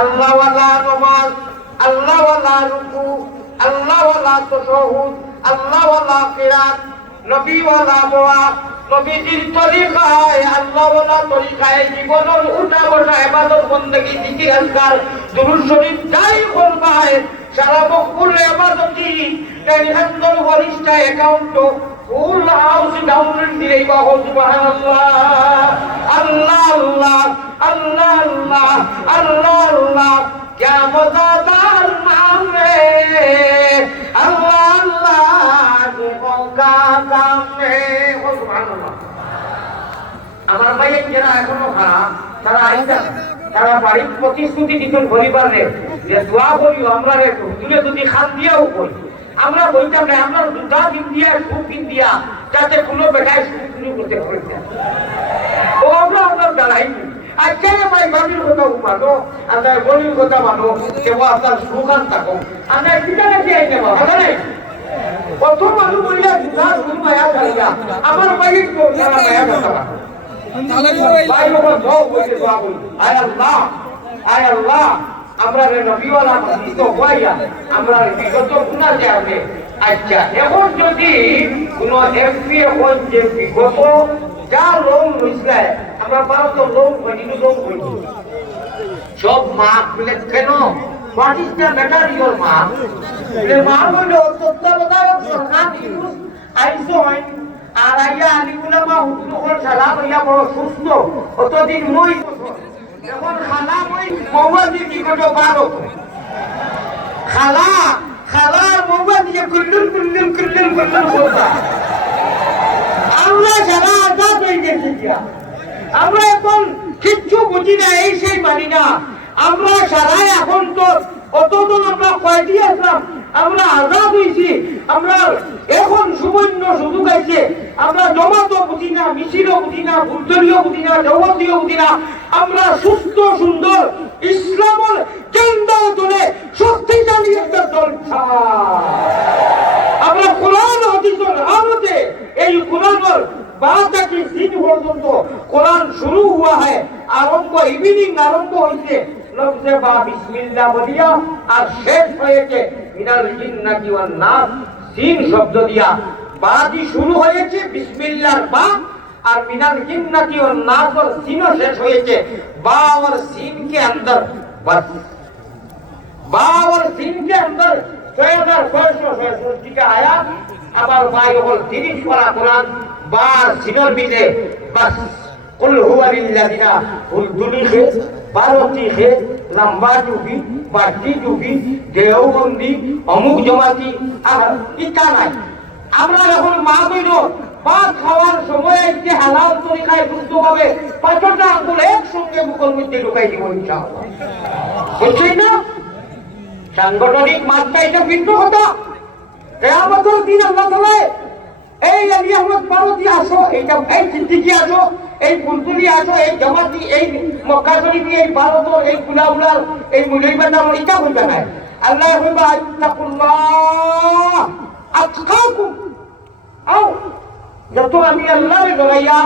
আল্লাহ ওয়ালা নামাজ, আল্লাহ ওয়ালা রুকু, আল্লাহ ওয়ালা তাশাহুদ, আল্লাহ ওয়ালা কিরাত, নবী ওয়ালা দোয়া, নবীজির তরিকায়, আল্লাহ ওয়ালা তরিকায় জীবনের উঠা বসা ইবাদত বندگی জিকির আজকার দুরূদ শরীফ যাই করবায় সারা মকবুল ইবাদতী টেনশন বরিষ্ঠ অ্যাকাউন্ট ফুল হাউস ডাউনলোড দিলেই বাহ সুবহানাল্লাহ। আল্লাহ আল্লাহ আল্লাহ আল্লাহ আল্লাহ আল্লাহ क्या मज़ेदार नाम है अल्लाह अल्लाह लोगों का काम है सुबहानाल्लाह। আমার ভাইয়ের যারা এখনো খারাপ তারা আইসা তারা বাড়ির প্রতিশ্রুতি দিতেন পরিবারে যে দোয়া করিও আমরা হুজুরে যদি খান দিয়াও করি আমরা বলতাম না আমরা দুধা দিন দিয়া সুখ দিন দিয়া যাতে কোনো বেটায় সুখ শুরু করতে পারে ও আমরা আপনার দাঁড়াই আচ্ছা ভাই বাড়ির কথা মানো আপনার গরির কথা মানো কেবল আপনার সুখান থাকো আমরা ঠিকানা দিয়ে আইতে পারবো জানেন কত মানুষ বলিয়া দুধা শুরু মায়া চালিয়া আমার বাইক তো তারা মায়া কথা ভাই ওপর দোয়া বলতে দোয়া বলি আয় আল্লাহ আমরা নবীওয়ালা মসজিদ হইয়া আমরা বিগত গুনাহ যাবে। আচ্ছা এখন যদি কোন এমপি এখন যে বিগত যা লোন হইছে আমরা ভারত লোন হইনি লোন হইনি সব মাপ মিলে কেন what is the matter your মাপ এর মাপ হলো তত্ত্বাবধায়ক সরকার আইসো আর আইয়া আলিমুলামা হুজুর সালাম হইয়া বড় সুস্থ অতদিন মই এখন খালা মই মৌবাদি কি করো পারো খালার মৌবাদি যে কুল্লুল কুল্লুল কুল্লুল কুল্লুল বলতা আমরা সারা আজাদ হয়ে গেছি আমরা এখন কিচ্ছু বুঝি না এই সেই মানি না আমরা সারা এখন তো অতদিন আমরা কয়টি আসলাম আমরা আজাদ হইছি আমরা এখন সুবর্ণ সুযোগ আছে আমরা জমাতো বুঝি না মিছিলও বুঝি না ফুলতলিও বুঝি না জগতীয় বুঝি না আমরা সুস্থ সুন্দর ইসলামের কেন্দ্র ধরে শক্তিশালী একটা দল আমরা কোরআন হাদিসের আলোতে এই কোরআনের বাদ কি দিন পর্যন্ত কোরআন শুরু হুয়া है আরম্ভ ইভিনিং আরম্ভ হইছে লফজে বা বিসমিল্লাহ বলিয়া আর শেষ হয়েছে মিনাল জিন্নাতি ওয়ান নাস সিন শব্দ দিয়া বাদি শুরু হয়েছে বিসমিল্লাহর বা আর মিনাল জিন্নাতি ওয়ান নাস और সিনও শেষ হয়েছে বা और সিন के अंदर बस বা और সিন के अंदर 6666 का आयात আবার বাই হল 30 পারা কোরআন বা সিনের মিলে বাস কুল হুয়া লিল্লাযিনা উলদুলিহে বারতিহে লম্বা টুপি বাড়তি টুপি দেওবন্দি অমুক জমাতি আর ইটা নাই আমরা যখন মা কইল ভাত খাওয়ার সময় একটি হালাল তরিকায় শুদ্ধভাবে পাঁচটা আঙ্গুল একসঙ্গে মুখের মধ্যে ঢুকাই দিব ইনশাআল্লাহ বুঝছেন না সাংগঠনিক মাত্রা এটা ভিন্ন কথা কিয়ামতের দিন আল্লাহ তাআলা এই আলী আহমদ পারতি আসো এইটা এই সিদ্দিকী আসো এই ফুলতুলি আসো এই জামাতি এই মক্কা শরীফ এই ভারতের এই কুলাউলার এই মুলাইবান্না মরিকা বলবে না আল্লাহ কইবা আত্তাকুল্লাহ আতকাকুম আও যত আমি আল্লাহরে ডরাইয়া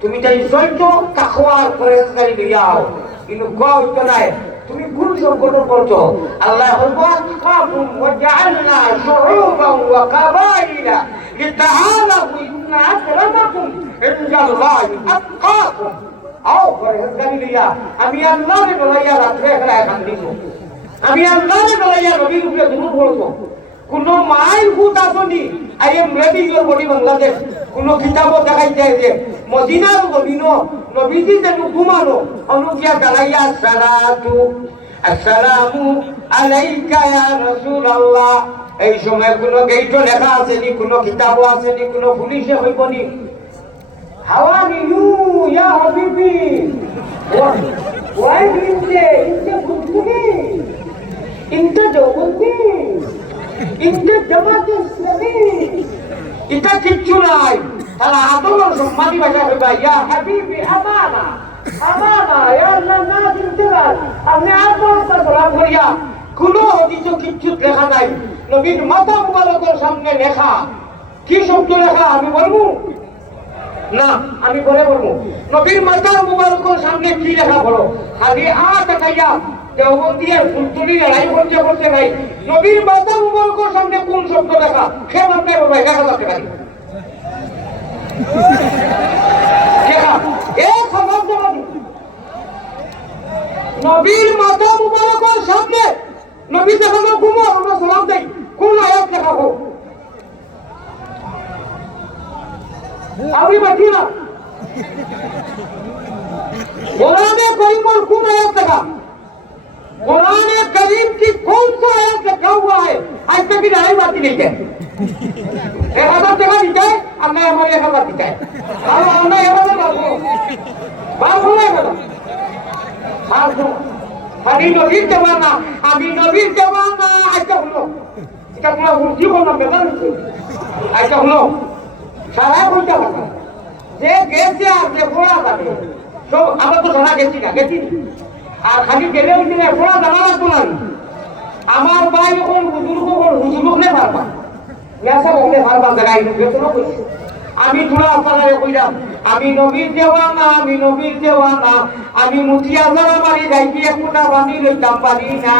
তুমি তাই সত্য তাকওয়ার পরহেজগারি লইয়াও কিন্তু কইতো নাই তুমি কোন সংগঠন করছো আল্লাহ আতকাকুম ওয়া জাআলনা শুউবান ওয়া কাবাইলা লিতাআলামু ইন্না আকরামাকুম ইনদাল্লাহি আতকাকুম আও পরহেজগারি লইয়া আমি আল্লাহরে ডরাইয়া রাতে খেলায় কান্দিছো আমি আল্লাহরে ডরাইয়া নবীর উপরে দুরূদ পড়ছো কোন মাইল ফুট আসনি I am ready your body Bangladesh কোন কিতাবও দেখাই যায় যে মদিনার গদিন নবীজি যে ঘুমানো অনুকিয়া দাঁড়াইয়া সালাতু আসসালামু আলাইকা ইয়া রাসূলুল্লাহ এই সময় কোন গেইটো লেখা আছে নি কোন কিতাবও আছে নি কোন পুলিশে হইব নি হাউ আর ইউ ইয়া হাবিবি ওয়াই ইনতে বুঝুনি ইনতে জবতি ইনতে জামাতে ইসলামী এটা কিচ্ছু নাই তারা আদরের সম্মানী ভাষা হইবা ইয়া হাবিবি আমানা আমানা ইয়া আল্লাহ না দিনতেরাল আপনি আদর সালাম করিয়া কোনো কিছু কিচ্ছু লেখা নাই নবীর মাথা মুবারকের সামনে লেখা কি শব্দ লেখা আমি বলবো না আমি পরে বলবো নবীর মাথার মুবারকের সামনে কি লেখা বলো খালি তাকাইয়া দেওবন্দিয়ার ফুলতুলি লড়াই করতে করতে ভাই নবীর মাথার মুবারকের সামনে কোন শব্দ লেখা সে মাথায় বলবো 1000 টাকা দেখা এই খবর দেওয়া নবীর মাথা মুবারকের সামনে নবী দেখানো ঘুমো আমরা সালাম দেই কোন আয়াত লেখা হোক अभी बैठी ना कुरान करीम और कौन आयत लगा कुरान करीम की कौन सा आयत लगा हुआ है आज तक की लड़ाई बात नहीं है 1000 টাকা দিতে আমরা আমাদের 1000 দিতে আর আমরা এভাবে বাবু না গেল আমি নবীর জমানা আজকে হলো এটা কোনো উঠি হলো বেকার আজকে হলো সারা বলতে পারতাম যে গেছে আর যে পড়া যাবে সব আমরা তো ধরা গেছি না গেছি আর খালি গেলে ওই দিনে পড়া জানা লাগতো না আমার ভাই যখন হুজুরুক নে পারবা ইয়াসা বলতে পারবা জায়গায় বেতন কইছে আমি তোরা আপনারা কইলাম আমি নবীর দেওয়ানা আমি মুতিয়া যারা মারি যাইছি একটা বানি লইতাম পারি না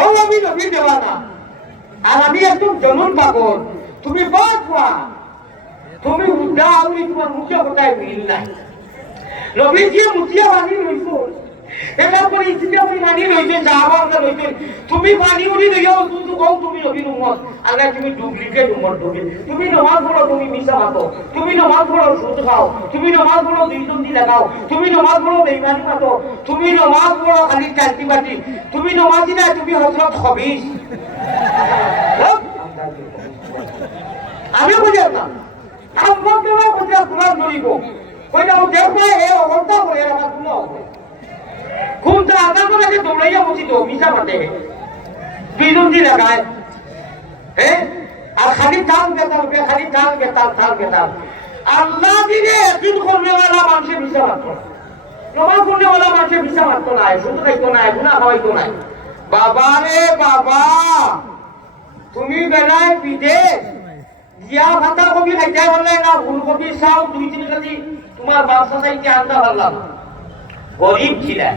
ও আমি নবীর দেওয়ানা আর আমি একদম জনন পাগল তুমি বাবা তুমি উদা আমি তোমার মুখে কোথায় মিল নাই নবীজি মুতিয়া বানি রইছো এটা পরিস্থিতি আমি মানি রইছে যাবার না রইছে তুমি বানি উনি লইও তুমি কও তুমি নবীর উম্মত আল্লাহ তুমি ডুপ্লিকেট উম্মত তুমি নামাজ পড়ো তুমি মিছা মাতো তুমি নামাজ পড়ো সুদ খাও তুমি নামাজ পড়ো দুইজন দি লাগাও তুমি নামাজ পড়ো বেঈমানি মাতো তুমি নামাজ পড়ো খালি চালতি বাটি তুমি নামাজি না তুমি হযরত খবিস আমি বুঝে না আমার তো না বুঝে তোমার নইবো কইলা ও দেখবে এ অবস্থা করে রাখা তুমি কোনটা আদা করে যে দৌড়াইয়া বসি তো মিছা মাতে দুইজন দি লাগায় হ্যাঁ আর খালি টান বেতাল আল্লাহ দিনে একদিন করবে वाला মানুষে মিছা মাত্র নমাজ পড়নে वाला মানুষে মিছা মাত্র না শুধু খাইতো না গুনাহ খাওয়াইতো না বাবা রে বাবা তুমি বেলায় বিদেশ দিয়া ভাতা কবি খাইতে বললে না ফুলকপি চাও 2-3 কেজি তোমার বাচ্চা চাইতে আনতে পারলাম গরিব ছিলা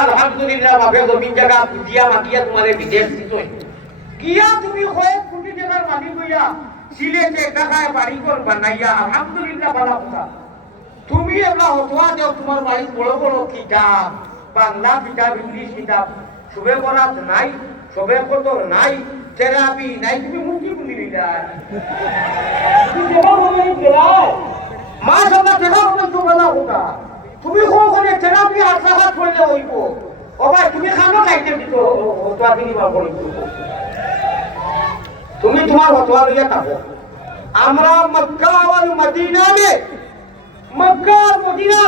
আলহামদুলিল্লাহ বাপে জমিন জায়গা দিয়া মাটিয়া তোমারে বিদেশ দিতই কিয়া তুমি কয়েক কোটি টাকার মালিক হইয়া সিলেটে ঢাকায় বাড়ি ঘর বানাইয়া আলহামদুলিল্লাহ ভালো কথা তুমি এগুলা হতোয়া দেও তোমার বাড়ি বড় বড় কিতাব বাংলা কিতাব ইংলিশ কিতাব শুভে করাত নাই সবে কদর নাই থেরাপি নাই তুমি মুক্তি বলি দিলা মা সব দেখা হবে তো বলা হোতা তুমি কোন থেরাপি আটলা করলে হইব ও ভাই তুমি খানো খাইতে দিত হতোয়া দিনি বা বলি তুমি তোমার হতোয়া লইয়া থাকো আমরা মক্কা আর মদিনা মক্কা আর মদিনা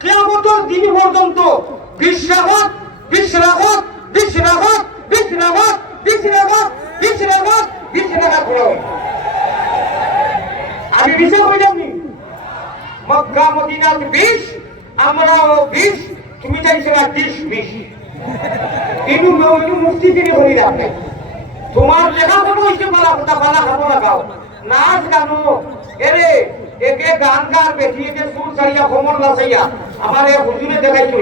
কিয়ামতের দিন পর্যন্ত বিশ্রাঘাত হলো আমি বিষয় কইলাম নি মক্কা মদিনা 20 আমরাও 20 তুমি চাইছো 30-20 ইনু মুক্তি দিনে হই রাখে তোমার লেখা কোনো হইছে পালা কথা পালা খাবো লাগাও নাচ গানো এরে একে গান গান বেঠিয়ে সুর সারিয়া কোমর লাসাইয়া আমার এই হুজুরে দেখাইছো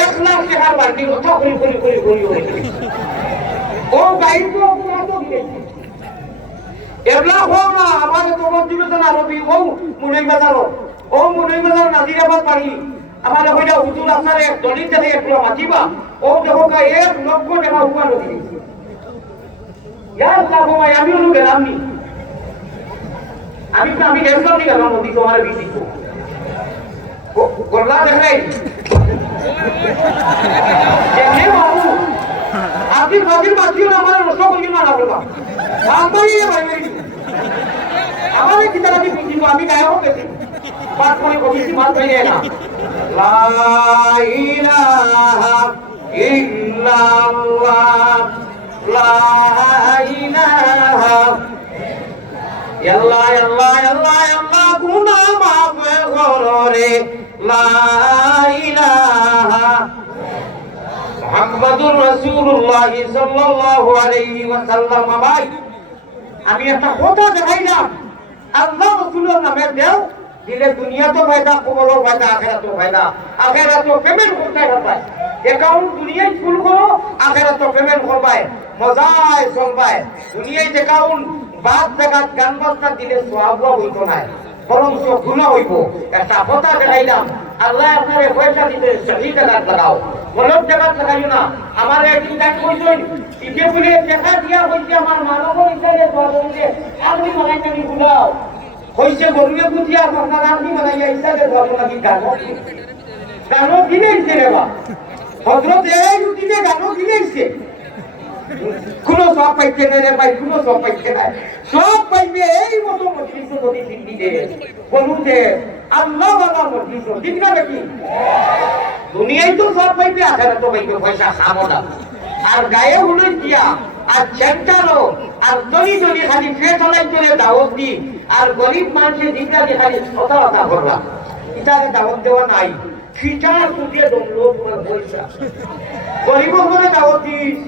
1 লাখ টাকার বান্ডি কথা করি ও গাইবো পুরা তো দিয়েছে এবলা হও না আমাদের তোমার জীবন আরবি ও মুনাই বাজার নাজিরাবাদ পারি আমাদের কইলা হুজুর আপনার এক দলিত থেকে একটু মাতিবা ও দেখো কা 1 লক্ষ টাকা উপায় দিয়েছে ইয়ার লাভ হয় আমি ওর গেলাম নি আমি গেলাম নি গেলাম নদী তোমার বিধি গোল্লা দেখাই যেমনি বাবু আপনি বাকির বাকিও না আমার রসা করি না বলবা আমার কিতাব আমি বুঝিব আমি গায়ে হোক পাঠ করে কবিছি মাল পেয়ে না লা ইলাহা ইল্লাল্লাহ লা ইলাহা আল্লাহ গুনাহ মাফ করো রে লা ইলাহা মুহাম্মাদুর রাসূলুল্লাহ সাল্লাল্লাহু আলাইহি ওয়াসাল্লাম ভাই আমি একটা কথা দেখাইলাম আল্লাহ রাসূলের নামে দেও দিলে দুনিয়া তো ফায়দা কবর ফায়দা আখিরাত তো ফায়দা আখিরাত তো পেমেন্ট করতে হবে অ্যাকাউন্ট দুনিয়ায় ফুল করো আখিরাত তো পেমেন্ট করবাই মজায় চলবাই দুনিয়ায় অ্যাকাউন্ট বাদ জায়গাত গান বাজনা দিলে সওয়াব হইতো না বরং গুনাহ হইব একটা কথা দেখাইলাম আল্লাহ আপনারে পয়সা দিতে সহি জায়গাত লাগাও গলত জায়গাত লাগাইও না আমার একদিন টাইম কইছেন ইকে বলে দেখা দিয়া হইছে আমার মানব হিসাবে দোয়া করিতে আপনি মনে করি গুনাও হইছে গরুয়ে বুঝিয়া আপনার আপনি বানাইয়া হিসাবে দোয়া লাগি গানো গানো দিনেইছে রে বা হযরত এই রুটিনে গানো দিনেইছে কোন সব পাইছে না রে ভাই কোন সব পাইছে না সব পাইবে এই মতো মজলিস যদি দিন দে বলুন যে আল্লাহ ওয়ালা মজলিস ঠিক না নাকি দুনিয়ায় তো সব পাইবে আখিরাতে তো পাইবে পয়সা খাবো না আর গায়ে হুলুর দিয়া আর চেষ্টারও আর দলি দলি খালি ফেট হলাই করে দাওয়াত দি আর গরিব মানুষের দিকটা খালি কথা কথা করবা ইটারে দাওয়াত দেওয়া নাই খিচার কুটিয়ে দমলো তোমার পয়সা গরিব বলে দাওয়াত দিস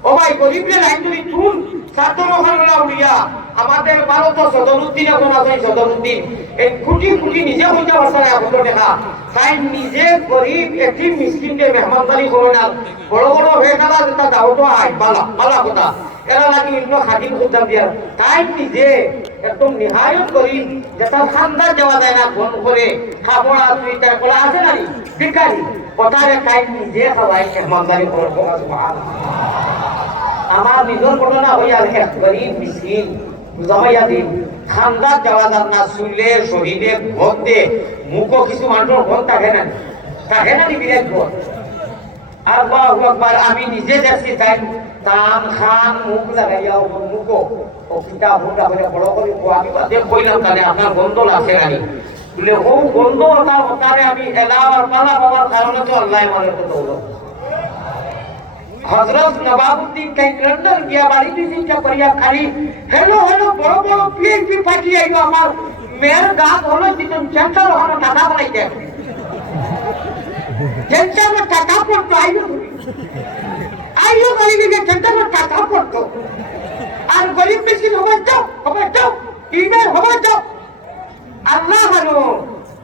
ও ভাই গরিবরে লাইন যদি তুন ছাত্র ওখানগুলা উড়িয়া আমাদের ভারত সদরুদ্দিন এখন আছে সদরুদ্দিন এই কোটি কোটি নিজে হইতে পারছে না এখন দেখা তাই নিজে গরিব এতিম মিসকিনদের মেহমানদারি করে না বড় বড় হয়ে গেলা যেটা দাওয়াত আই বালা বালা কথা এরা লাগি ইন্ন খাদিম খুদাম দিয়া তাই নিজে একদম নিহায়ত গরিব যেটা খান্দার যাওয়া যায় না ফোন করে খাবড়া সুইটার কলা আছে না ভিখারি কথারে তাই নিজে খাওয়াই মেহমানদারি করে সুবহানাল্লাহ আমার নিজের ঘটনা হইয়া এক গরিব মিসকিন জমাইয়া দিন খান্দার যাওয়া যান না শুনলে শহীদে ভোট দে মুখও কিছু মানুষের ভোট থাকে না বিরাট ভোট আল্লাহু আকবার আমি নিজে দেখছি তাই তান খান মুখ লাগাইয়া মুখও ও কিতা ভোটা হইয়া বড় করে আমি বাদে কইলাম তাহলে আপনার গন্ধ লাগছে নানি বলে ও গন্ধ তারে আমি এলাওয়ার পালা বাবার কারণে তো আল্লাহ মনে তো দৌড় হযরত নবাবউদ্দিন কাইন্ডার গিয়া বাড়িতে চিন্তা করিয়া খালি হেলো বড় বড় পিএইচডি পার্টি আইলো আমার মেয়ের গাত হলো দিতেন চেষ্টার ওখানে টাকা বানাইতে চেষ্টার টাকা পড়তো আইলো গরিবকে চেষ্টার টাকা পড়তো আর গরিব মিসকিন হবে তো ইবে হবে তো আল্লাহ হানো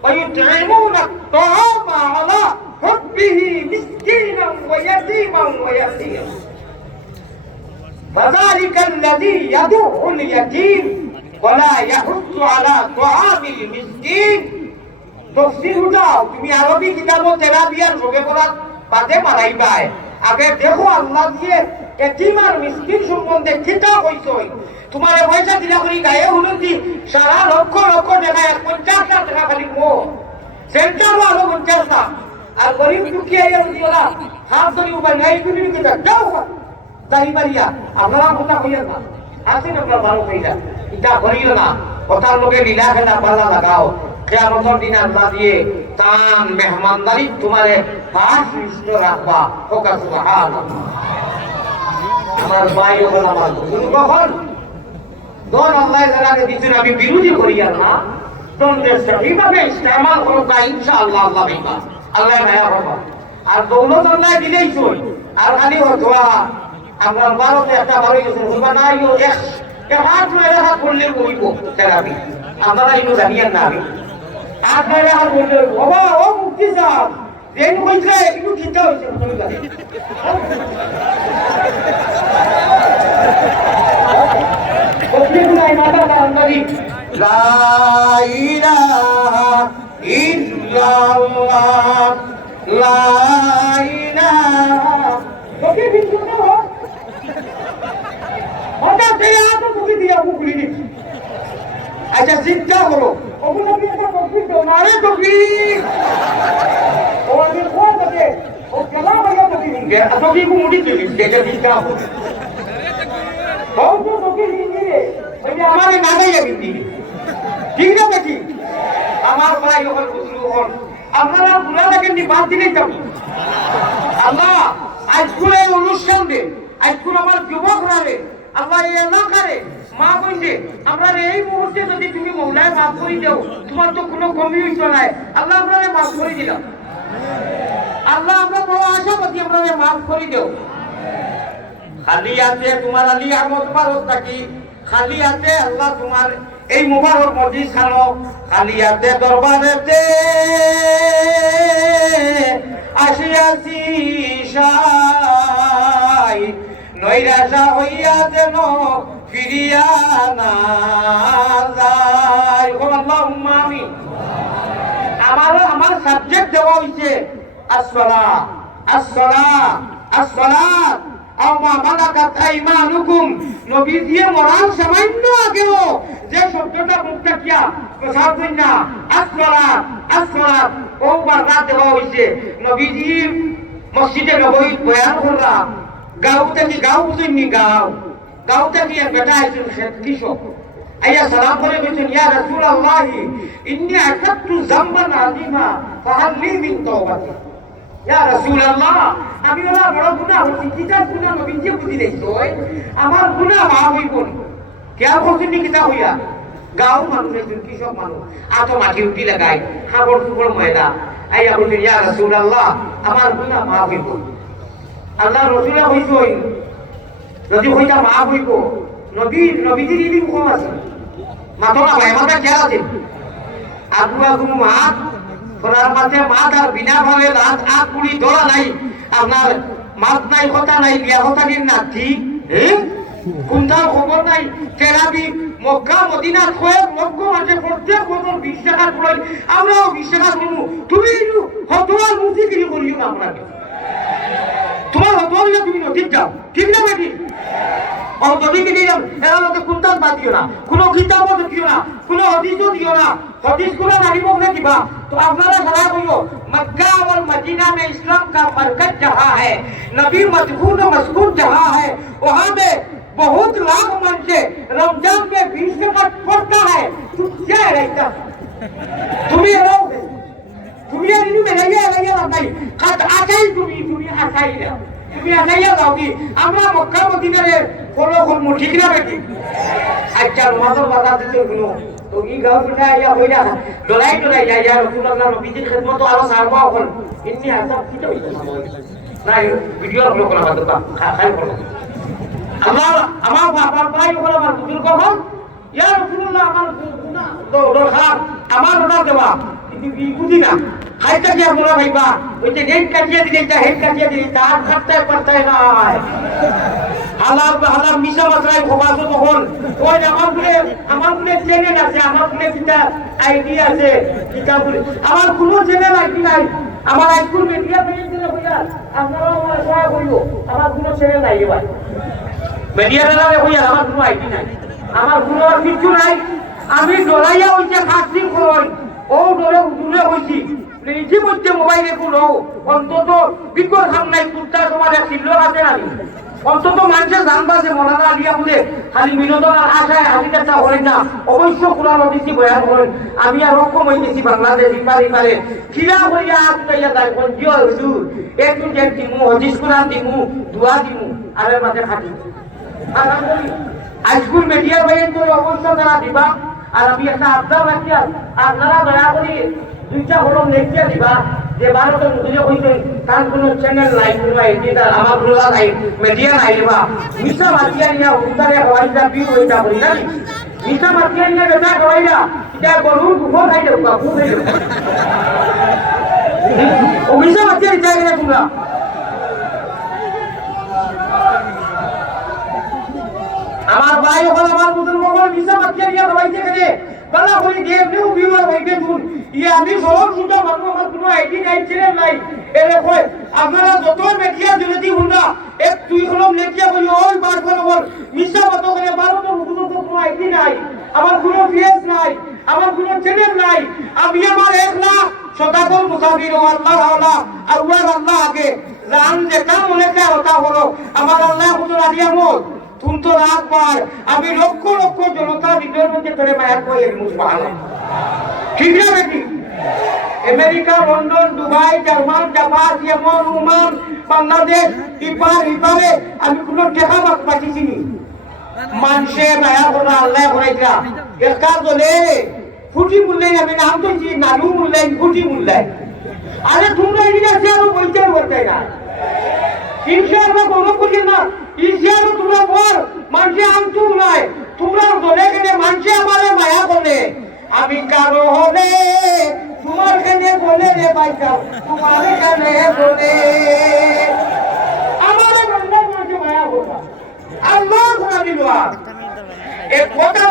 ويطعمون الطعام على حبه مسكينا ويتيما ويسيرا فذلك الذي يدعو اليتيم ولا يحث على طعام المسكين তফসির উঠাও তুমি আরবি কিতাব তেরা বিয়ার যোগে করার বাদে মারাইবাই আগে দেখো আল্লাহ দিয়ে এতিম আর মিসকিন সম্বন্ধে কিতাব হইছে তোমার পয়সা দিলা করি গায়ে হুলুন দি সারা লক্ষ লক্ষ টাকা 50 টাকা খালি মো সেন্টার আলো 50 টাকা আর গরিব দুঃখী আইয়া দিওলা হাত ধরি উপায় নাই তুমি কিতা দাও দাই মারিয়া আপনারা কথা কইয়া না আসেন আমরা ভালো কইলা এটা করিও না কথার লোকে লীলা খেলা পালা লাগাও কিয়ামতের দিন আল্লাহ দিয়ে তান মেহমানদারি তোমারে পাঁচ নিষ্ঠ রাখবা হোক সুবহানাল্লাহ আমার ভাই ও আমার গুরু কখন দন আল্লাহ জানাকে দিছেন আমি বিরোধী করি আর না দন্ডের সঠিকভাবে ইস্তেমাল করবা ইনশাআল্লাহ আল্লাহ দিবা আল্লাহ মায়া করবা আর দৌলত আল্লাহ দিলেই চল আর খালি হতোয়া আমরা ভারতে একটা বাড়ি গেছে সুবহানাল্লাহ এক হাত মেরে হাত করলে কইব তেরাবি আমরা ইনো জানিয়া না আমি হাত মেরে হাত করলে বাবা ও মুক্তি সাহেব দেন কইছে একটু চিন্তা হইছে তুমি জানি লা ইলাহা ইল্লাল্লাহ লা ইলাহা তোকে বিন্দু না ওটা দিয়ে আপনি তোকে দিয়া বুকুলি নি আচ্ছা চিন্তা করো ওগুলো কি একটা কমপ্লিট মারে তোকে ও আমি কোন থেকে ও কেন ভাইয়া তোকে নিয়ে তোকে কো মুড়ি দিলি দেখে চিন্তা করো বহুত তোকে নিয়ে ওই আমারে না গাইয়া বিন্দি ঠিক না নাকি আমার ভাই ওখানে বুঝলো হন আপনারা গুলা লাগেন বাদ দিলেই যাবো আল্লাহ আজকুল এই অনুষ্ঠান দে আজকুল আমার যুবকরা রে আল্লাহ এই এলাকারে মা বলছে আমরা এই মুহূর্তে যদি তুমি মৌলায় মাফ করে দাও তোমার তো কোনো কমি হইছ নাই আল্লাহ আমরা মাফ করে দিলাম আল্লাহ আমরা বড় আশাবাদী আমরা মাফ করে দাও খালি আছে তোমার আলী আহমদ বারত থাকি খালি আছে আল্লাহ তোমার এই মুবারক মসজিদ খানো খালিয়াতে দরবারেতে আসিয়াছি সাই নৈরাশা হইয়া যেন ফিরিয়া না যায়। আল্লাহুম্মা আমিন। আমার সাবজেক্ট দেওয়া হইছে আসসালাহ আসসালাহ আসসালাহ আও মা মালাকাত আইমানুকুম। নবী দিয়ে মরার সামান্য আগেও যে শব্দটা মুখটা কিয়া প্রসাদ কই না আসসালাহ আসসালাহ ও বারবার দেওয়া হইছে। নবীজি মসজিদে নববী বয়ান করলা গাঁও থেকে গাঁও বুঝিনি গাঁও থেকে বেটা আইছেন কৃষক আইয়া সালাম করে কইছেন ইয়া রাসূলুল্লাহ ইন্নী আকাতু যামবান আযীমা ফাহাল লি মিন তাওবাতি। ইয়া রাসূলুল্লাহ আমি ওলা বড় গুনাহ হইছি কিতা গুনাহ নবীজি বুঝি দেইছো আমার গুনাহ মাফ হইব কেয়া করছেন নি কিতা হইয়া গাঁও মানুষ একজন কৃষক মানুষ আতো মাটি উঠি লাগাই হাবড় সুবড় ময়দা আইয়া বলছেন ইয়া রাসূলুল্লাহ আমার গুনাহ মাফ হইব। আল্লাহ রাসূল হইছই যদি হইতা মাফ হইব নবীজির ইলম কম আছে মাথা ভাই মাথা খেয়াল আছে আবু আগুন মাত করার মাঝে মাত আর বিনা ভাবে রাত আগ পুরি ধরা নাই আপনার মাত নাই কথা নাই বিয়া কথা দিন না ঠিক কোনটার খবর নাই কেরাবি মক্কা মদিনা কয়েক লক্ষ মাঝে প্রত্যেক বছর 20 টাকা পড়াই আমরাও 20 টাকা করবো তুমি হতোয়ার মুসিকিরি করিও না আমরা তোমার হতোয়ার তুমি নদীর যাও ঠিক না নাকি অন্তদিকে দিলাম এরা মধ্যে কুন্তান বাদ দিও না কোনো কিতাবও দিও না কোনো হাদিসও দিও না হাদিসগুলো নারিব না দিবা तो আপনারা সারা বলো मक्का और मदीना में इस्लाम का मरकज जहां है नबी मदफून मस्कून जहां है वहां पे बहुत लाख मन से रमजान में 20 टका पड़ता है तुम क्या रहता तुम्हें रहोगे तुम्हें नहीं मिलेगा लगे भाई कत आकाई तुम्हें आकाई ना তুমি আনাইয়া যাও কি আমরা মক্কা মদিনারে ফলো করব ঠিক না বেটি আচ্ছা রমাদান বাজার দিতে গুলো তো এই গাঁও পিঠা ইয়া হইলা দলাই যায় ইয়া রাসূলুল্লাহ নবীজির খিদমত আরো সারবা হল ইন্নি আসাব কি তো না ভিডিও আপলোড করা বাদ দাও খাই করো আমার বাবার ভাই ওগুলো আমার বুজুর্গ হন ইয়া রাসূলুল্লাহ আমার গুনাহ দরকার আমার অর্ডার দেওয়া কিন্তু বুঝি না খাইতে গিয়া মোরা ভাইবা ওই যে হেড কাটিয়ে দিলে হেড কাটিয়ে দিলে তার করতে পারতে না হালাল মিশা মাত্রায় খোবাছো তখন ওই আমার গুলে চ্যানেল আছে আমার গুলে কিটা আইডি আছে কিটা বলে আমার কোনো চ্যানেল আইডি নাই আমার আইকুল মিডিয়া পেজ দিলে হইয়া আপনারাও আমার সহায় করিও আমার কোনো চ্যানেল নাই ভাই মিডিয়া পেজে হইয়া আমার কোনো আইডি নাই আমার কোনো আর কিছু নাই আমি ডলাইয়া হইছে কাস্টিং করই ও দূরে হইছি ইতিমধ্যে মোবাইলে কোনো অন্তত বিকল সামনে কুত্তা তোমার ছিল আছে আমি অন্তত মানুষের জানবা যে মৌলানা আলিয়া বলে খালি বিনোদনের আশায় হাজিটা হলেন না অবশ্য কোরআন হাদিস বয়ান করেন আমি আর রকম হয়ে গেছি বাংলাদেশ ইপারে খিলা হইয়া আটকাইয়া যায় পঞ্জিও হুজুর একটু যে দিমু হাদিস কোরআন দিমু দোয়া দিমু আর এর মাঝে খাটি আর আমি বলি আজকুল মিডিয়া বয়ান করে অবশ্য তারা দিবা আর আমি একটা আবদার রাখি আপনারা দয়া করে দুইটা হলো নেকিয়া দিবা যে ভারতের মুখে হইছে কান কোনো চ্যানেল নাই কোনো এডিটার আমার কোনো নাই মিডিয়া নাই দিবা মিছা মাতিয়া নিয়া উত্তরে হওয়াইটা বিল হইতা বলি না মিছা মাতিয়া নিয়া বেটা হওয়াইলা এটা গরুর গুফো খাই দেব বাবু খাই দেব ও মিছা মাতিয়া নিয়া গেলে তোমরা আমার ভাই ওখানে আমার মুসলমান মিছা মাতিয়া নিয়া হওয়াইতে গেলে বালা হই দেবনিও বিমার হইতে তুন ইয়া আমি সব সুন্দর মানুষ আমার কোনো আইডি নাই ছিলেন নাই এরে কই আপনারা যত মেকিয়া জুলতি হুন্ডা এক তুই হলো মেকিয়া বলি ওই বার করে বল মিছা মত করে বারোটা কোনো আইডি নাই আমার কোনো ফেস নাই আমার কোনো চ্যানেল নাই আমি আমার একলা সদাগর মুসাফির আল্লাহ আল্লাহ আগে জান যেটা মনে চায় ওটা হলো আমার আল্লাহ হুজুর আদিয়ামত তুমি তো রাতবার আমি লক্ষ লক্ষ জনতা হৃদয়ের মধ্যে তোরে মায়ের কয়ে মুসলমান ঠিক না বেটি America London Dubai German Japan Yemen Oman Bangladesh ইপারে আমি কোনো টাকা পাঠিয়েছি নি মানুষে মায়া করে আল্লাহ করাইছা একার বলে ফুটি মূল্যায়ন আমি নাম দিয়েছি নানু মূল্যায়ন ফুটি মূল্যায়ন আরে তোমরা এদিকে আছে আরো বলতে বলতে না ইনশাআল্লাহ কোনো বুঝি না ইনশাআল্লাহ তোমরা বল মানুষে আনতুম নাই তোমরা দলে গেলে মানুষে আমারে মায়া বলে আমি কারো হলে তোমার কেনে বলে রে পাইতাম তোমার কেনে বলে আমারে বললে মানুষে মায়া বলা আল্লাহ ঘোরা দিল এক কথা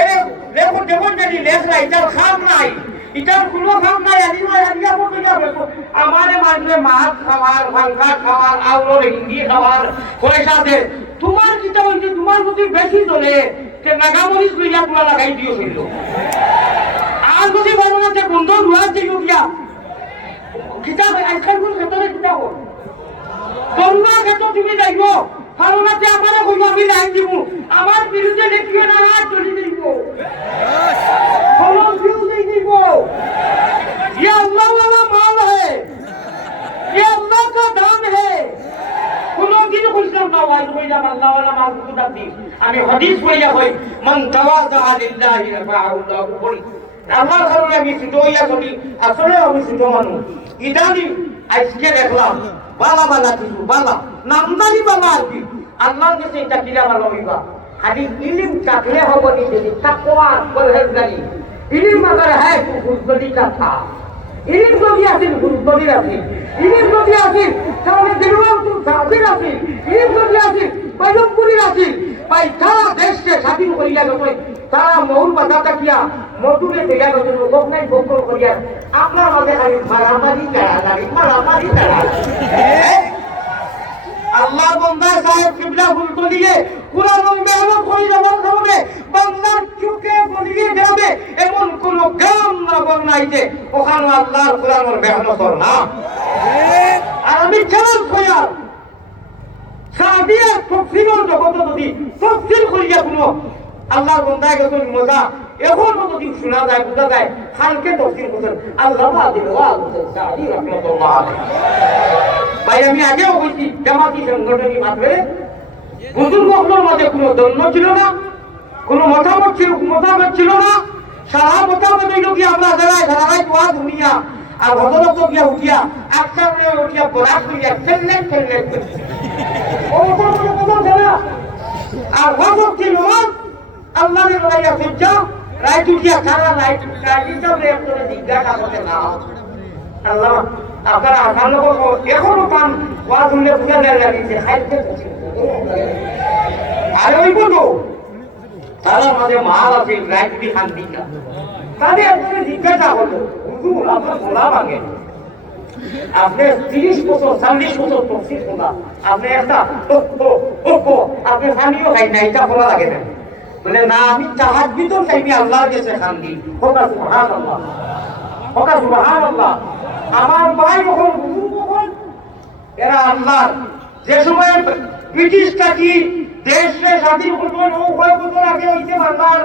এর দেখো যেমন যদি লেখ নাই তার খাম নাই ইটার কোনো খাম নাই আদিয়া বলতে যাবে আমারে মানুষে মাছ খাবার ভাঙ্গা খাবার আউর হিন্দি খাবার পয়সা দে তোমার কিটা হইছে তোমার যদি বেশি চলে তে নাগামরিচ লইয়া পুরা লাগাই দিও ফেললো আর যদি ভালো না যে বন্ধ রুয়া দিল গিয়া কিটা আজকাল কোন ক্ষেত্রে কিটা হল তোমরা ক্ষেত্র তুমি যাইবো ভালো না যে আমারে কইব আমি লাইন দিব আমার বিরুদ্ধে দেখিও না আর চলে যাইব কলম দিও দিব ये अल्लाह वाला माल है ये अल्लाह का दान है কোনো দিন কইলাম না ওয়াজ কইলাম আল্লাহ ওয়ালা মাল খুদা দি আমি হাদিস কইয়া কই মান তাওয়াজা লিল্লাহি রাফাআল্লাহু বলি আমার কারণে আমি সুজইয়া করি আসলে আমি সুজ মানুষ ইদানি আজকে দেখলাম বালা বালা কিছু বালা নামদারি বালা আর কি আল্লাহর কাছে এটা কিরা ভালো হইবা খালি ইলম থাকলে হবে কি যদি তাকওয়া পরহেজগারি ইলম अगर है तो गुरुबदी का था ইলম যদি আছে গুরুত্বই আছে ইলম যদি আছে তাহলে দিলওয়াল তো সাবির আছে ইলম যদি আছে বাইলমপুরি আছে ভাই সারা দেশকে স্বাধীন করিয়া গেছে তারা মৌল বাধাটা কিয়া মধুরে দেয়া গেছে লোক নাই বকল করিয়া আপনার মাঝে খালি মারামারি তারা আল্লাহ বান্দা সাহেব কিবলা ভুল দিয়ে কুরআন মেহনত করি যাবার কারণে বান্দার চোখে বলিয়ে যাবে এমন কোন গ্রাম না বনাইতে ওখানে আল্লাহর কুরআনের মেহনত না আর আমি চ্যালেঞ্জ করি সাদিয়া তফসিরের জগতে যদি তফসির করিয়া কোনো আল্লাহর বান্দা গেছে মজা এখন যদি শোনা যায় বোঝা যায় খানকে তফসির করেন আল্লাহ আদিল ওয়া সাদি রাহমাতুল্লাহ আলাইহি ভাই আমি আগেও বলছি জামাতি সংগঠনের মাধ্যমে বুজুর্গগুলোর মধ্যে কোনো দ্বন্দ্ব ছিল না কোনো মতামত ছিল না সারা মতামত হইল কি আমরা যারাই দোয়া দুনিয়া আর ভদ্রলোক গিয়া উঠিয়া একসাথে উঠিয়া বরাক করিয়া খেললেন আর ভদ্রক ছিল আল্লাহর লড়াইয়া সজ্জা রাইট উঠিয়া সারা রাইট জিজ্ঞাসা করতে না আল্লাহ আপনারা আসান লোক এখনো পান ওয়া শুনলে বুঝা যায় লাগিয়েছে খাইতে আর ওই বলো তারা মাঝে মাল আছে রাজনীতি শান্তিটা তাহলে আপনাদের জিজ্ঞাসা হলো হুজুর আপনার বলা ভাঙে আপনি 30 বছর 40 বছর তফসির শোনা আপনি একটা আপনি স্বামীও খাই না এটা বলা লাগে না বলে না আমি চাহাত ভিতর চাইবি আল্লাহর কাছে শান্তি হোকা সুবহানাল্লাহ হোকা সুবহানাল্লাহ আমার ভাই কখন এরা আল্লাহ যে সময় ব্রিটিশটা কি দেশে স্বাধীন করবেন ও কয়েক বছর আগে হইছে বাংলার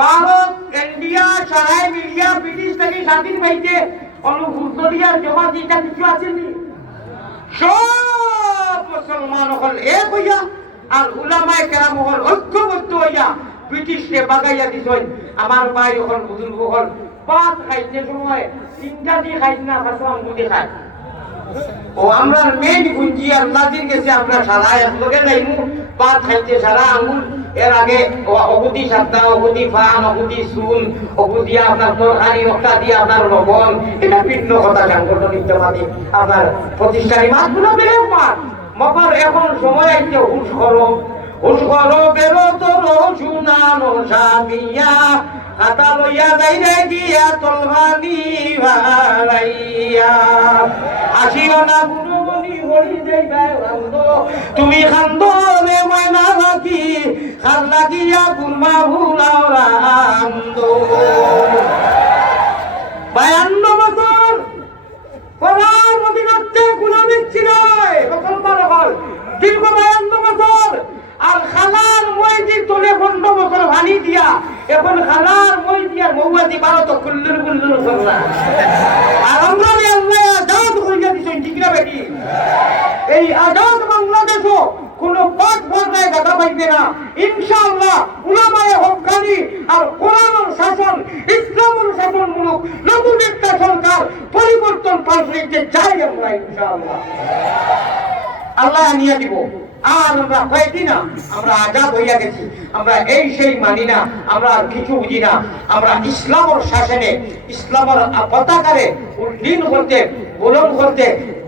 ভারত ইন্ডিয়া সারাই মিলিয়া ব্রিটিশ থেকে স্বাধীন পাইছে অনুভূতিয়ার জমা দিটা কিছু আসেনি সব মুসলমান হল এক হইয়া আর উলামায়ে কেরাম হল ঐক্যবদ্ধ হইয়া ব্রিটিশকে বাগাইয়া দিছেন আমার ভাই হল বুজুর্গ হল পাঁচ খাইতে সময় তিনটা দিয়ে খাইতে না কাসম মুদি খাই ও আমরা মেন গুঞ্জি আল্লাহর কাছে আমরা সারা একলগে যাইমু পাঁচ খাইতে সারা আঙ্গুল এর আগে অবধি সাতটা অবধি ফান অবধি সুল অবধি আপনার তরকারি রক্তা দিয়ে আপনার লবণ এটা ভিন্ন কথা সাংগঠনিক জমাতে আপনার প্রতিষ্ঠানী মাছগুলো বেড়ে মাছ মকর এখন সময় আইছে হুশ করো বেরো তোর শুনানো সামিয়া হাতা লইয়া যাইরে গিয়া তলবানি ভাড়াইয়া আসিও না গুণমণি হরি যাইবাই কান্দ তুমি কান্দ রে ময়না রাখি খাল লাগিয়া গুরমা ভুলাও রান্দ 52 বছর পরার মদিনাতে গুলামি ছিল মুসলমান হল দীর্ঘ 52 বছর আর খালার মইদি তোলে 15 বছর ভানি দিয়া এখন খালার মই দিয়া মৌয়াদি 12 তো কুল্লুর করলা আর আমরা আল্লাহ আজাদ হইয়া দিছেন ঠিক না বেটি এই আজাদ বাংলাদেশও কোন পাক বর্ণায় গাদা পাইবে না ইনশাআল্লাহ উলামায়ে হক্কানি আর কোরআনের শাসন ইসলামের শাসনমূলক নতুন একটা সরকার পরিবর্তন পাল্টাইতে চাই আমরা ইনশাআল্লাহ আল্লাহ আনিয়া দিব। আর আমরা কয়েকদিন না আমরা আজাদ হইয়া গেছি, আমরা এই সেই মানি না, আমরা আর কিছু বুঝি না। আমরা ইসলামের শাসনে, ইসলামের পতাকারে উড্ডীন করতে, বলন করতে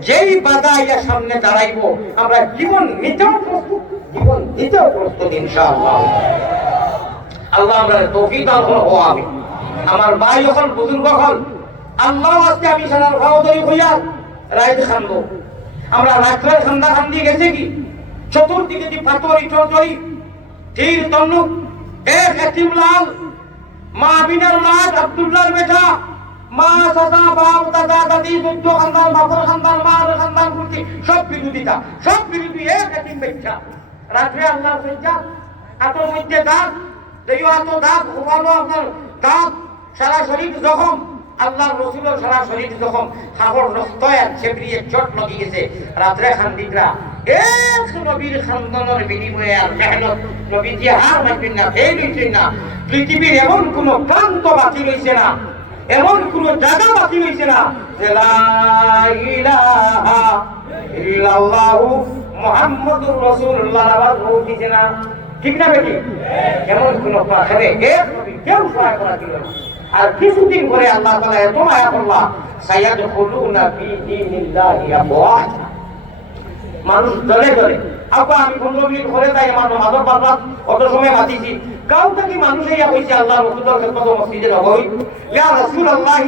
যেই বাধা ইয়া সামনে দাঁড়াইব, আমরা জীবন নিতেও প্রস্তুত, জীবন দিতেও প্রস্তুত ইনশাআল্লাহ। আল্লাহ আমরা তৌফিক দান করো। আমি আমার ভাই যখন বুজুর্গ হল, আল্লাহ আজকে আমি সারার ভাওদরি হইয়া রাইত খান্দ, আমরা রাত্রের খান্দা খান্দি গেছে কি চতুর্দিকে যে পাথরি চৌধুরী তীর তন্নুক এক হাকিম লাল, মা আমিনার লাল, আব্দুল্লাহর বেটা, মা সাদা বাপ দাদা দাদি যুদ্ধ খানদান, বাপর খানদান, মার খানদান কুর্তি, সব বিরোধিতা, সব বিরোধী এক হাকিম বেটা। রাত্রে আল্লাহ সজ্জা হাতের মধ্যে দাঁত, দেয় হাত দাঁত ঘুমানো, আপনার দাঁত সারা শরীর জখম, আল্লাহ রসুলের সারা শরীর জখম, খাবর রক্ত আর ছেপড়িয়ে চট লগি গেছে। রাত্রে খান্দিকরা এক নবীর খানদানের বিনিময়ে আর মেহনত নবী দিয়ে হার মানবেন না, ফেল হইছেন না। পৃথিবীর এমন কোন প্রান্ত বাকি রয়েছে না, এমন কোন জায়গা বাকি রয়েছে না যে লা ইলাহা ইল্লাল্লাহু মুহাম্মাদুর রাসূলুল্লাহ আওয়াজ উঠিছে না, ঠিক না বেটি? এমন কোন পাখরে এক নবী কেউ সহায় করা ছিল না। আর কিছুদিন পরে আল্লাহ তাআলা এত মায়া করলেন, সায়াদখুলুনা ফি দীনিল্লাহি আফওয়াজ, মানুষ দলে দলে। আপা আমি 15 মিনিট ঘরে যাই, আমার নামাজের বারবার অত সময় মাতিছি, গাঁও থেকে মানুষ ইয়া কইছে আল্লাহ রসুলের খেদমত মসজিদে নববী, ইয়া রাসূলুল্লাহ,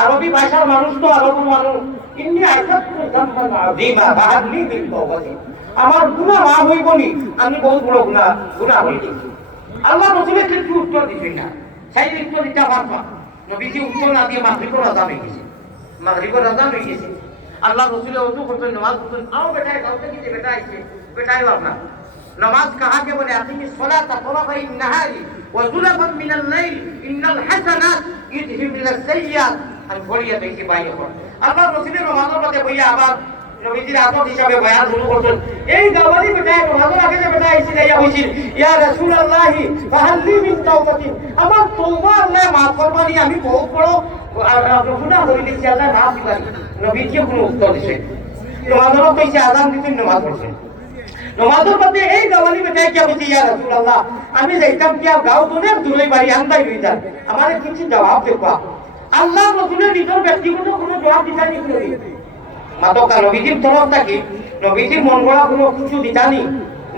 আরবি ভাষার মানুষ তো আরবের মানুষ, ইন্নি আইতাতু যামবান আযীমা বাহাদলি বিল তাওবাতি, আমার গুনাহ মাফ হইবনি, আমি বহুত বড় গুনাহ করেছি। আল্লাহ রসুলের কিছু উত্তর দিবেন না, সেই উত্তর দিতে পারবা। নবীজি উত্তর না দিয়ে মাগরিবের আযান হয়ে গেছে, মাগরিবের আযান হয়ে গেছে। আল্লাহ রসুলের ওযু করতেন, নামাজ পড়তেন। আও বেটা গাঁও থেকে যে বেটা আইছে, বেটাই বাবা নামাজ কাহাকে বলে? আতিমি সলাতা তরাফাই নাহারি ওয়া যুলাফান মিনাল লাইল ইন্নাল হাসানাত ইউযহিবুনাস সাইয়্যাত। আমি বলিয়া দেখি ভাই এখন আল্লাহ রসুলের নামাজের মধ্যে বইয়া আবার নবীজির আদব হিসাবে বয়ান শুরু করতেন। এই গাওয়ালি বেটায় নামাজের আগে যে বেটা আইছিল, ইয়া হইছিল, ইয়া রাসূলুল্লাহ ফাহাল্লি মিন তাওবাতি, আমার তওবা আল্লাহ মাফ করবানি, আমি বহুত বড় গুনাহ করে দিয়েছি, আল্লাহ মাফ দিবানি। নবীজি কোনো উত্তর দিছে? নামাজের কইছে, আযান দিতেন, নামাজ পড়ছেন। নামাজের মধ্যে এই গাওয়ালি বেটায় কি বলছে, ইয়া রাসূলুল্লাহ আমি যাইতাম কি গাঁও দূরে দূরে বাড়ি আন্দাই হই যান, আমারে কিছু জবাব দেবা। আল্লাহ রসুলের নিজের ব্যক্তিগত কোনো জবাব দিতানি নবী? মাতকা নবীজির তরফ থেকে নবীজির মন গড়া কোনো কিছু দিতানি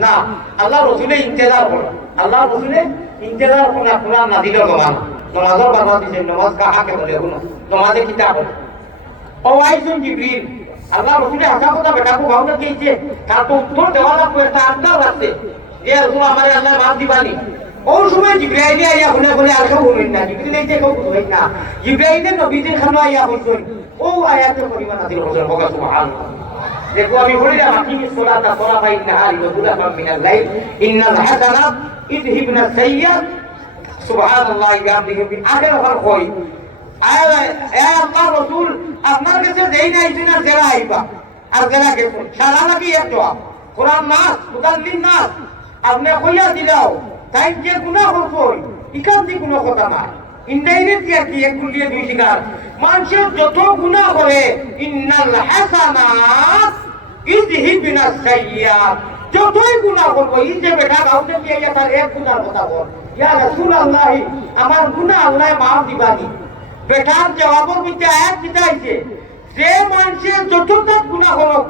না। আল্লাহ রসুলের ইন্তেজার করো, আল্লাহ রসুলের ইন্তেজার কোনা কোরআন নাজিলের জমানা। নামাজের বাধা দিয়েছেন, নামাজ কাহাকে বলে? কোনো নামাজে কিতাব ও আইসুন জিবরিল, আল্লাহ রসুলের আশা কথা বেটাকে ভাবনা দিয়েছে, তার তো উত্তর দেওয়া লাগবে, একটা আন্দাজ আছে যে রসুল আমার আল্লাহ মাফ দিবানি। ওই সময় জিবরাইল আইয়া বলে বলে আর কেউ বলেন না, জিবরিল এই যে কেউ বুঝবেন না, জিবরাইলের নবীজির খানো আইয়া বলছেন ও আয়াতের পরিমাণ নাযিল হয়েছে। বকা সুবহানাল্লাহ। দেখো আমি বলিলাম আকিমিস সালাতা তরাফাই নাহারি ওয়া যুলাফান মিনাল লাইল ইন্নাল হাসানাত ইউযহিবুনাস সাইয়্যাত। সুবহানাল্লাহ বিহামদিহি। আখের হল কই আল্লাহ রসুল আপনার কাছে যেই না আইছেন আর যারা আইবা আর যারা গেছেন সারা নাকি এক জবাব। কোরআন নাস মুদাল্লিন নাস, আপনি কইয়া দিলাও তাই যে গুনাহ করছই ইকান দি কোনো কথা না, ইনডাইরেক্ট আর কি এক গুলিয়ে দুই শিকার। মানুষের যত গুনাহ করে ইন্নাল হাসানাত ইউযহিবুনাস সাইয়্যাত, যতই গুনাহ করব এই যে বেটা গাউতে কি আইয়া তার এক গুনার কথা বল, ইয়া রাসূলুল্লাহ আমার গুনাহ আল্লাহ মাফ দিবানি। বেটার জবাবের মধ্যে আয়াত দিতে, যে মানুষের যতটা গুনাহ করুক,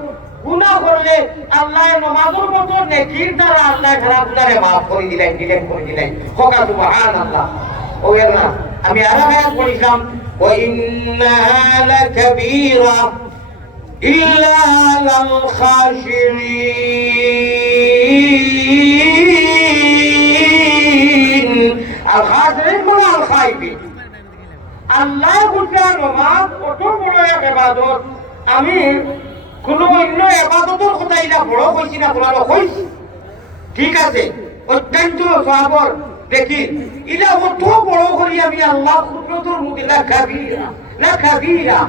গুনাহ করলে আল্লাহ নামাজের মতো নেকির দ্বারা আল্লাহ খারাপ গুনাহে মাফ করে দিলেন, ডিলেট করে দিলেন। হোকা সুবহানাল্লাহ। ও না আমি আরেক আয়াত পড়িলাম, ওয়া ইন্নাহা লাকাবীরা ইল্লা আলাল খাশিরিন। আল খাশিরিন মানে আল খাইবিন। আল্লাহ বুঝা নামাজ কত বড় এক ইবাদত, আমি কোনো অন্য ইবাদতের কথা ইলা বড় কইছি না, তোমার কইছি ঠিক আছে, অত্যন্ত সওয়াবর দেখি ইলা অত বড় করি আমি আল্লাহ কুদরতের মুখে না কাবীরা না কাবীরা।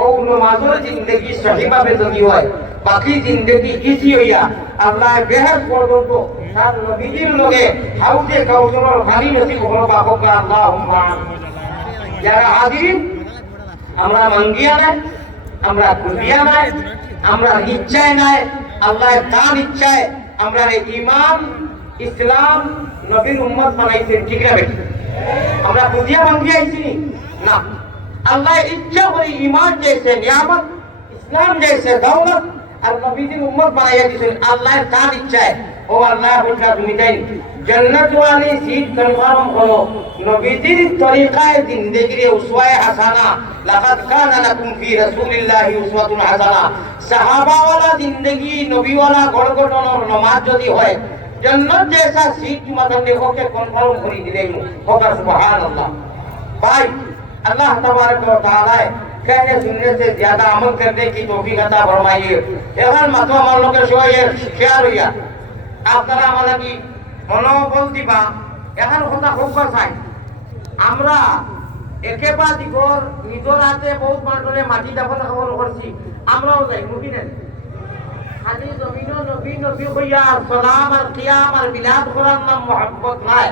ও নামাজের জিন্দেগি সহিভাবে যদি হয়, বাকি জিন্দেগি ইজি হইয়া আল্লাহ বেহেশত পর্যন্ত তার নবীজির লগে হাউজে কাউসারের পানি নসিব হলো বাবক আল্লাহুম্মা। যারা হাজিরিন, আমরা মাঙ্গিয়া নাই, আমরা কুলিয়া নাই, আমরা নিশ্চয় নাই, আল্লাহ তার ইচ্ছায় আমরা ইমান ইসলাম নবীর উম্মত বানাইছেন, ঠিক না বেটি? আমরা বুঝিয়া ভাঙ্গিয়া আইছি না। আল্লাহ ইচ্ছা করে ইমান জেসে নিয়ামত, ইসলাম জেসে দৌলত আর নবীর উম্মত বানাইয়া দিয়েছেন আল্লাহর তার ইচ্ছায়। ও আল্লাহ বলটা তুমি তাই জান্নাত ওয়ালি সিট কনফার্ম করো, নবীর তরিকায় জিন্দেগির উসওয়ায়ে হাসানা, লাকাদ কানা লাকুম ফি রাসূলিল্লাহি উসওয়াতুন হাসানা। সাহাবা ওয়ালা জিন্দেগি, নবী ওয়ালা গড়গড়ানোর নামাজ যদি হয়, जन्नत जैसा सीट मतलब देखो के कन्फर्म करी दिले होगा। सुभान अल्लाह। भाई अल्लाह तबारक व तआला कहने सुनने से ज्यादा अमल करने की तौफीक अता फरमाइए। এখন মাত্র আমার লোকের সবাই শেয়ার হইয়া আপনারা আমাদের কি মনোবল দিবা। এখন কথা খুব চাই আমরা একেবারে দিগর নিজের হাতে বহুত মানুষের মাটি দাফন খবর করছি, আমরাও যাই মুখি নেন খালি জমিন নবী নবী হইয়া সালাম আর কিয়াম আর মিলাদ করার নাম মহব্বত নাই।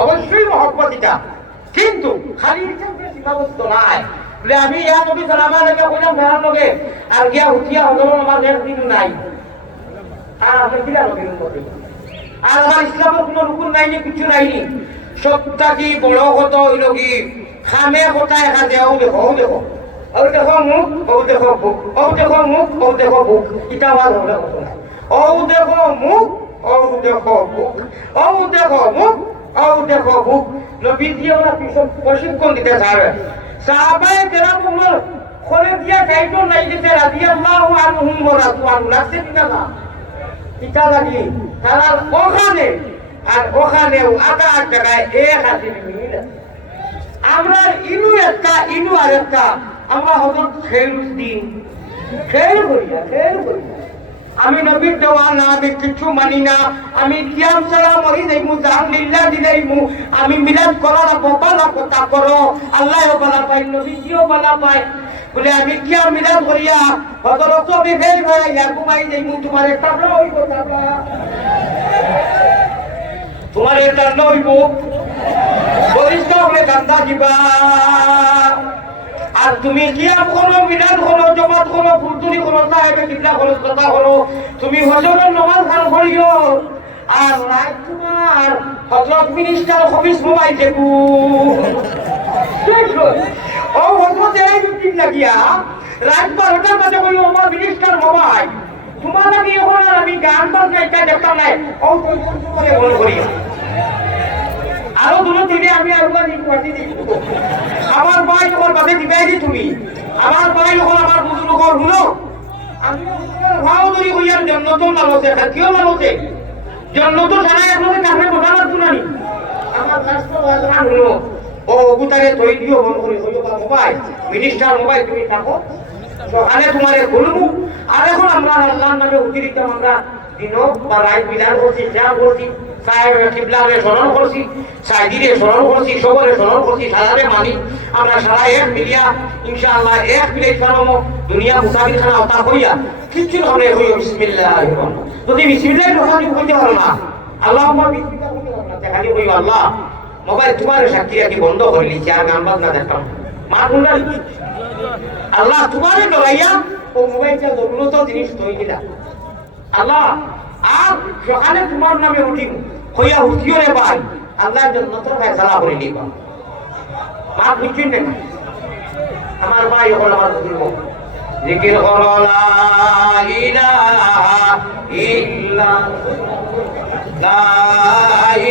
অবশ্যই মহব্বত এটা, কিন্তু খালি সীমাবদ্ধ নাই বলে আমি ইয়া নবী সালাম আলাইহি কইলাম ঘরের লগে আর গিয়া উঠিয়া হজর নামাজ একদিন নাই। আর আমরা কিলা নবীর উম্মত, আর আমার ইসলামের কোনো রুকুন নাইনি, কিছু নাইনি। সবটা কি বড় কত হইল কি খামে কথা একা দেও দেখো দেখো ও দেখো মুখ, ও দেখো বুক, ও দেখো মুখ, ও দেখো বুক, এটা আমার হবে কথা নাই। ও দেখো মুখ, ও দেখো বুক, ও দেখো মুখ, ও দেখো বুক। নবী দিয়ে ওরা পিছন প্রশিক্ষণ দিতে চাবে। সাহাবায়ে কেরাম ওমর খোলে দিয়া যাইতো নাই দিতে রাদিয়াল্লাহু আনহুম ওয়া রাদওয়ানু লাগছে কিনা না, এটা লাগি তারা ওখানে আর ওখানেও আধা জায়গায় এক হাতে মিল। আমরা ইনু একটা ইনু আর একটা আমরা হজরত খেল দিন খেল করিয়া খেল করিয়া আমি নবীর দেওয়া না, আমি কিছু মানি না, আমি কিয়াম ছাড়া মরি যাইমু, জান লিল্লাহ দিলাইমু, আমি মিলাদ করার বালা কথা করো, আল্লাহও বালা পাই নবীজিও বালা পাই বলে আমি কিয়াম মিলাদ করিয়া হযরত বিফেই ভাই ঘুমাই যাইমু। তোমার একটা হইব টাকা, তোমার এটা লইব পরিষ্কার হলে কান্দা দিবা। আর তুমি কিয়াম করো, মিলাদ করো, জমাত করো, ফুলতুরি করো, সাহেবে কিবলা করো, কথা করো, তুমি হজরের নামাজ খান করিও। আর রাত তোমার হযরত মিনিস্টার অফিস মোবাইল দেখু ও হযরত এই রুটিন লাগিয়া রাত 12টার বাজে কইও আমার মিনিস্টার মোবাইল তোমার লাগি। এখন আর আমি গান বাজনা এটা দেখতাম নাই, ও করে মনে করি আরো দুটো দিনে আমি আরবার নিকুয়াতি দিই। আমার ভাই যখন বাদে দিবাই দি তুমি, আমার ভাই যখন আমার বুজুর্গ হলো আমি ভাও ধরি কইয়ার জন্নতও লালছে, খাকিও লালছে, জন্নত ছাড়া এখন কাছে বসাবার তুনানি আমার রাষ্ট্র রাজা হলো ও বুতারে তৈ দিও বন্ধ করে কইও বা মোবাইল মিনিস্টার মোবাইল তুমি থাকো সকালে তোমারে খুলবো। আর এখন আমরা আল্লাহর নামে অতিরিক্ত আমরা দিনও বা রাত বিলার করছি, যা করছি, সাহেব কিবলারে স্মরণ করছি, সাইদিরে স্মরণ করছি, সবরে স্মরণ করছি, সারারে মানি আমরা সারা এক মিলিয়া ইনশাআল্লাহ এক মিলে ইসলাম দুনিয়া মুসাফির খানা হতা হইয়া কিচ্ছু হবে হইয়া বিসমিল্লাহির রহমানির রহিম। যদি বিসমিল্লাহির রহমানির রহিম কইতে পারো না, আল্লাহুম্মা বিসমিল্লাহ কইতে পারো না, খালি কইও আল্লাহ মোবাইল তোমার সাক্ষী রাখি বন্ধ করে লিছি, আর গান বাজনা দেখতাম মা গুন্ডা আল্লাহ তোমারে ডরাইয়া ও মোবাইলটা জরুরত জিনিস তৈরি দিলা আল্লাহ। আর সকালে তোমার নামে উঠিব হইয়া উঠিও রে ভাই, আল্লাহর জন্য তো ফয়সালা করে নিবা। মা বুঝছেন না আমার ভাই হল আমার বুজুর্গ জিকির করো লা ইলাহা ইল্লাল্লাহ লা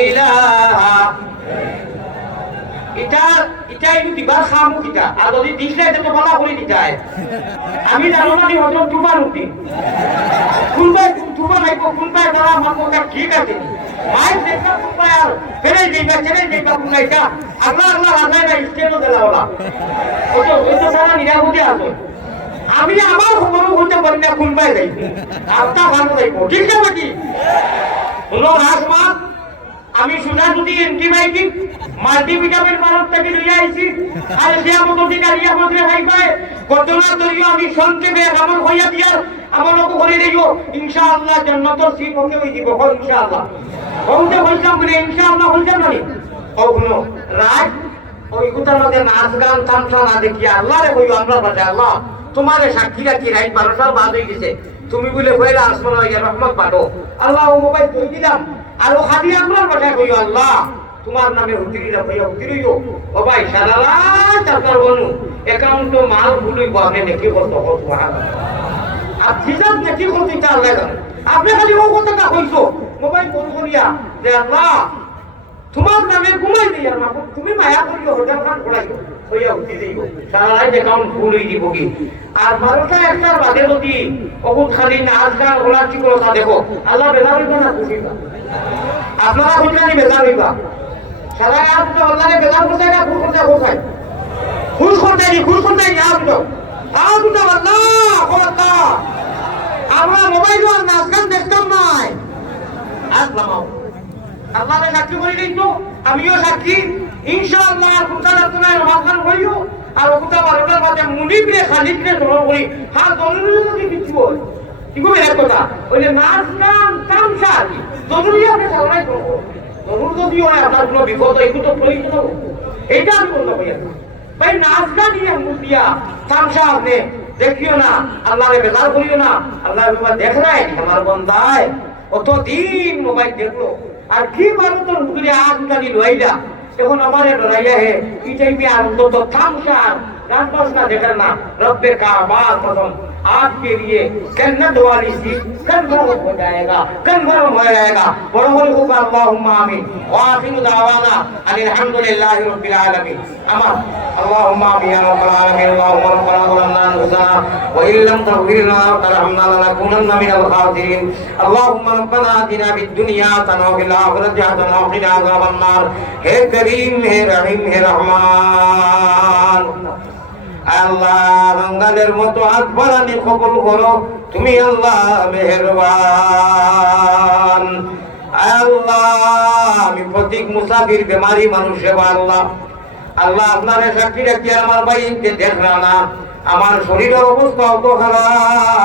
ইলাহা এটা এটা একটু দিবার খামু কিটা। আর যদি দিলে এটা তো বলা করে দিতাই আমি জানো না দি হজরত তুফান উঠি কুলবাই তুফান আইব কুলবাই তারা মামুকা ঠিক আছে ভাই দেখা কুলবাই আর ফেরে যাইবা ছেড়ে যাইবা কুলবাইটা আল্লাহ আল্লাহ আল্লাহ না স্টেজও দেলা ওলা ওই তো সারা নিরাপদে আছে। আমি আমার খবর বলতে পারি না কুলবাই যাই আপনা ভালো যাইব, ঠিক আছে কি হলো রাজমাত আমি সোজা যদি অ্যান্টিবায়োটিক মাল্টিভিটামিন মারত থেকে লইয়া আইছি আর দেয়া মতো টিকা লিয়া মধ্যে খাইবাই ঘটনা তৈরিও আমি সংক্ষেপে আমল হইয়া দিয়ার আমলও করে দেব ইনশাআল্লাহ জান্নাতের সিট হতে হই দিব ইনশাআল্লাহ। হইতে হইতাম বলে ইনশাআল্লাহ হইতে পারি ওগুলো রাত ওই গুতার মধ্যে নাচ গান তামসা না দেখি আল্লাহরে কইও আমরা বাজে আল্লাহ তোমারে সাক্ষী রাখি রাত 12টার বাদ হয়ে গেছে তুমি বলে কইলা আসমান হইয়া রহমত পাঠো আল্লাহ ও মোবাইল কই দিলাম আর ও হাদি আমরার কথা কইও আল্লাহ তোমার নামে হুতিরিরা কইয়া হুতিরিও ও ভাই সারালা চাকার বনু অ্যাকাউন্ট তো মাল ভুলই বনে নাকি করতে হতো সুবহানাল্লাহ আর হিসাব নাকি করতে তা আল্লাহ জানে আপনি খালি ও কথাটা কইছো মোবাইল ফোন করিয়া যে আল্লাহ তোমার নামে ঘুমাই দিই আর মাহবুব তুমি মায়া করিও হোটেল খান খোলাইও কইয়া উঠি দিও সারা রাত অ্যাকাউন্ট ভুলই দিব কি আর 12টা 1টার বাদে যদি বহুত খালি নাচ গান ওলা কি করো তা দেখো আল্লাহ বেজার হইবা না খুশি না আপনারা কইতানি বেজার হইবা সারা রাত তো আল্লাহকে বেজার করতে না খুশ করতে আপনি আল্লাহ আল্লাহ আমরা মোবাইল আর নাচ গান দেখতাম নাই আসলাম আল্লাহকে সাক্ষী করি নাই তো আমিও সাক্ষী ইনশাআল্লাহ আর কুতার আপনার মাখান হইও আর কুতা 12টার বাদে মুনিবরে খালিকরে জড়ো করি হাত জরুরি কিছু হয় ঠিক আছে এক কথা ওইলে নাচ গান তামসা জরুরি আপনি চালাই করব জরুরি যদি হয় আপনার কোনো বিপদ একটু তো প্রয়োজন এইটা আমি বলতে পারি ভাই নাচ গান নিয়ে মুদিয়া তামসা আপনি দেখিও না আল্লাহরে বেজার করিও না আল্লাহ দেখ নাই আমার বন্দায় অতদিন মোবাইল দেখলো আর কি ভালো তোর মুখে আজ জানি লইলা এখন আমারে ডরাইয়া হে ইটাই বি আনন্দ তো থামসার গান বাজনা দেখেন না রব্বে কাবা কসম आपके लिए जन्नत वाली सीट कन्फर्म हो जाएगा बड़ो बड़े होगा अल्लाहुम्मा आमीन व आखिरु दावाना अल्हम्दुलिल्लाहि रब्बिल आलामीन अमा अल्लाहुम्मा आमीन या रब्बल आलामीन अल्लाहुम्मा रब्बना ज़लमना अनफुसना व इन लम तग़फिर लना व तरहमना लनकुनन्ना मिनल खासिरीन अल्लाहुम्मा रब्बना आतिना फिद दुनिया हसना व फिल आखिरति हसना व क़िना अज़ाबन नार हे करीम हे रहीम हे रहमान আল্লাহ বাঙালের মতো হাত বাড়ানি কবুল করো তুমি আল্লাহ মেহেরবান আল্লাহ আমি প্রতীক মুসাফির বেমারি মানুষ সেবা আল্লাহ আল্লাহ আপনার সাক্ষী রাখি আমার ভাইকে দেখলাম না আমার শরীরের অবস্থা অত খারাপ